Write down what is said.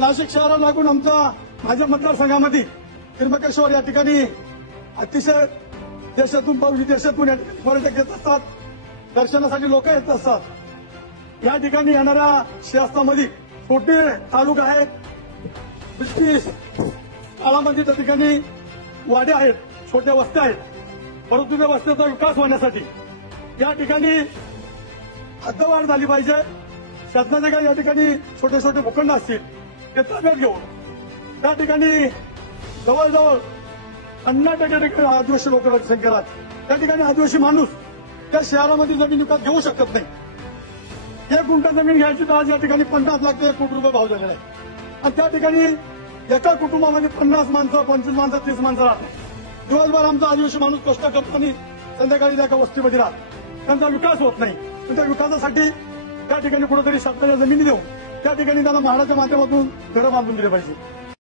नाशिक शहराला लागून आमच्या माझ्या मतदारसंघामध्ये त्र्यंबकेश्वर या ठिकाणी अतिशय देशातून विदेशातून या ठिकाणी पर्यटक येत असतात, दर्शनासाठी लोक येत असतात। या ठिकाणी येणाऱ्या शास्त्रामध्ये छोटे तालुका आहेत, ब्रिटिश काळामध्ये त्या ठिकाणी वाड्या आहेत, छोट्या वस्त्या आहेत, परंतु त्या वस्त्याचा विकास होण्यासाठी या ठिकाणी हद्दवाढ झाली पाहिजे। शासनाचे काही या ठिकाणी छोटे छोटे भूखंड असतील ते ताब्यात घेऊन त्या ठिकाणी जवळजवळ 50% ठिकाणी आदिवासी लोक संख्या राहते। त्या ठिकाणी आदिवासी माणूस त्या शहरामध्ये जमीन विकत घेऊ शकत नाही। 1 गुंठ जमीन घ्यायची तर आज या ठिकाणी 50 लाख ते 1 कोटी रुपये भाव झालेला आहे आणि त्या ठिकाणी एका कुटुंबामध्ये 50 माणसं, 25 माणसं, 30 माणसं राहतात। दिवसभर आमचा आदिवासी माणूस कष्ट करतो आणि संध्याकाळी त्या वस्तीमध्ये राहत, त्यांचा विकास होत नाही। त्या विकासासाठी त्या ठिकाणी कुठेतरी शासनाच्या जमिनी देऊन त्या ठिकाणी त्यांना महाराष्ट्राच्या माध्यमातून घरं बांधून दिले पाहिजे।